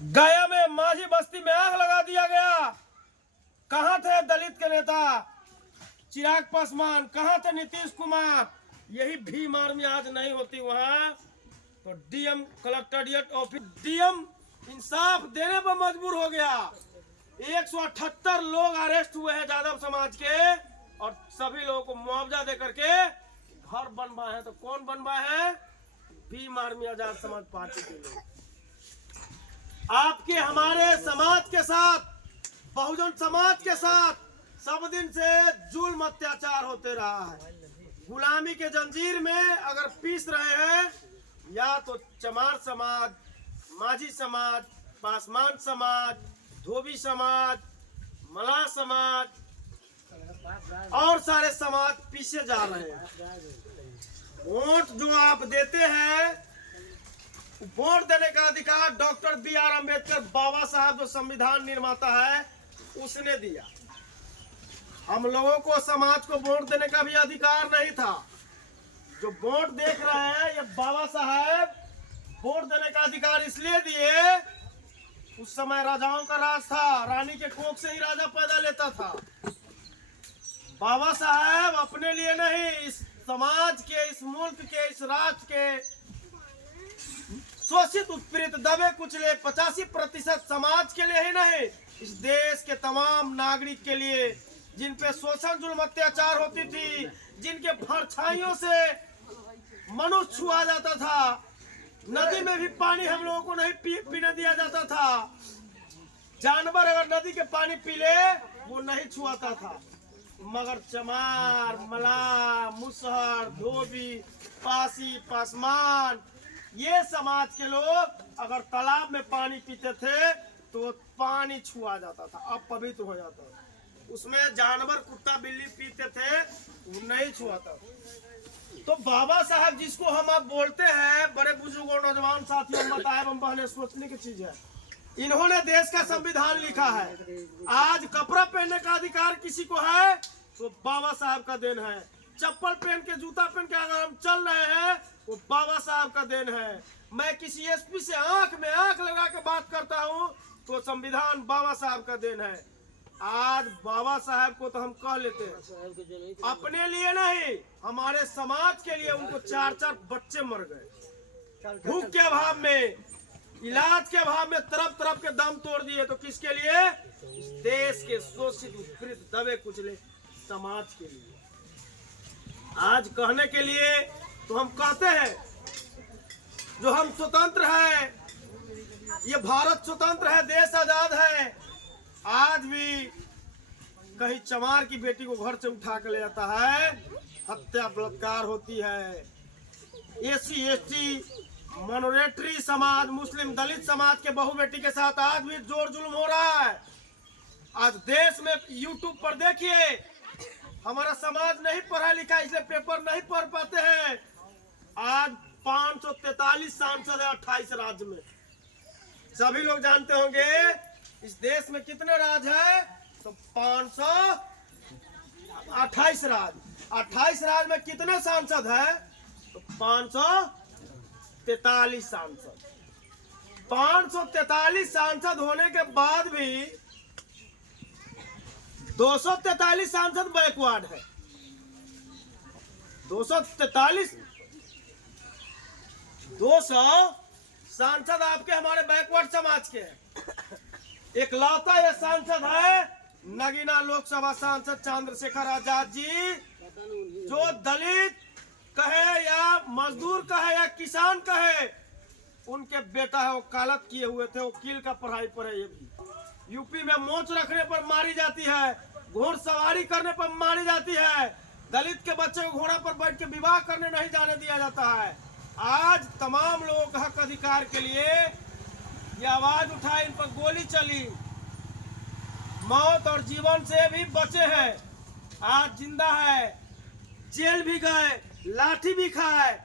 गया में माझी बस्ती में आग लगा दिया गया। कहां थे दलित के नेता चिराग पासवान, कहां थे नीतीश कुमार? यही भीम आर्मी आज नहीं होती वहां तो डीएम कलेक्टरेट ऑफिस डीएम इंसाफ देने पर मजबूर हो गया। 178 लोग अरेस्ट हुए हैं यादव समाज के और सभी लोगों को मुआवजा दे करके घर बनवाए हैं। तो कौन बनवाए हैं? भीम आर्मी आजाद समाज पार्टी के लोग। आपके हमारे समाज के साथ, बहुजन समाज के साथ सब दिन से जुल्म अत्याचार होते रहा है। गुलामी के जंजीर में अगर पीस रहे हैं या तो चमार समाज, माझी समाज, पासवान समाज, धोबी समाज, मलाह समाज और सारे समाज पीछे जा रहे हैं। वोट जो आप देते हैं, वोट देने का अधिकार डॉक्टर बी.आर. अम्बेडकर बाबा साहब जो संविधान निर्माता है उसने दिया। हम लोगों को समाज को वोट देने का भी अधिकार नहीं था। जो वोट देख रहे हैं ये बाबा साहब वोट देने का अधिकार इसलिए दिए, उस समय राजाओं का राज था, रानी के कोख से ही राजा पैदा लेता था। बाबा साहब अपने लिए नहीं, इस समाज के, इस मुल्क के, इस राज्य के शोषित उत्पीड़ित दबे कुचले 85% समाज के लिए ही नहीं, इस देश के तमाम नागरिक के लिए जिन पे शोषण जुल्म अत्याचार होती थी, जिनके परछाइयों से मनुष्य छुआ जाता था, नदी में भी पानी हम लोगों को नहीं पीने दिया जाता था। जानवर अगर नदी के पानी पी ले वो नहीं छुआता था, मगर चमार, मलाह, मुसहर, धोबी, पासी, पासवान ये समाज के लोग अगर तालाब में पानी पीते थे तो पानी छुआ जाता था, अपवित्र हो जाता था। उसमें जानवर कुत्ता बिल्ली पीते थे वो नहीं छुआता। तो बाबा साहब जिसको हम अब बोलते हैं, बड़े बुजुर्गों नौजवान साथियों बताए हम पहले सोचने की चीज है, इन्होंने देश का संविधान लिखा है। आज कपड़ा पहनने का अधिकार किसी को है तो बाबा साहब का देन है। चप्पल पहन के, जूता पहन के अगर हम चल रहे हैं वो बाबा साहब का देन है। मैं किसी एसपी से आंख में आंख लगा के बात करता हूं तो संविधान बाबा साहब का देन है। आज बाबा साहब को तो हम कह लेते हैं, अपने लिए नहीं हमारे समाज के लिए उनको 4-4 बच्चे मर गए भूख के अभाव में, इलाज के अभाव में तरफ तरफ के दम तोड़ दिए। तो किसके लिए? इस देश के शोषित उत्पीड़ित दबे कुचले समाज के लिए। आज कहने के लिए तो हम कहते हैं जो हम स्वतंत्र है, ये भारत स्वतंत्र है, देश आजाद है। आज भी कहीं चमार की बेटी को घर से उठा के ले जाता है, हत्या बलात्कार होती है। एसी एसटी माइनॉरिटी समाज, मुस्लिम दलित समाज के बहू बेटी के साथ आज भी जोर जुल्म हो रहा है। आज देश में यूट्यूब पर देखिए, हमारा समाज नहीं पढ़ा लिखा इसलिए पेपर नहीं पढ़ पाते हैं। आज 543 सांसद है 28 राज्य में। सभी लोग जानते होंगे इस देश में कितने राज्य है तो 528 राज्य। 28 राज्य में कितने सांसद है तो 543 सांसद। 543 सांसद होने के बाद भी 243 सांसद बैकवर्ड है। 200 सांसद आपके हमारे बैकवर्ड समाज के हैं। इकलौता ये सांसद है नगीना लोकसभा सांसद चंद्रशेखर आजाद जी, जो दलित कहे या मजदूर कहे या किसान कहे, उनके बेटा है वकालत किए हुए थे, वकील का पढ़ाई पर है। ये भी यूपी में मोच रखने पर मारी जाती है, घोड़सवारी करने पर मारी जाती है, दलित के बच्चे को घोड़ा पर बैठ के विवाह करने नहीं जाने दिया जाता है। आज तमाम लोगों का हक अधिकार के लिए ये आवाज उठाई, इन पर गोली चली, मौत और जीवन से भी बचे हैं, आज जिंदा है, जेल भी गए, लाठी भी खाए,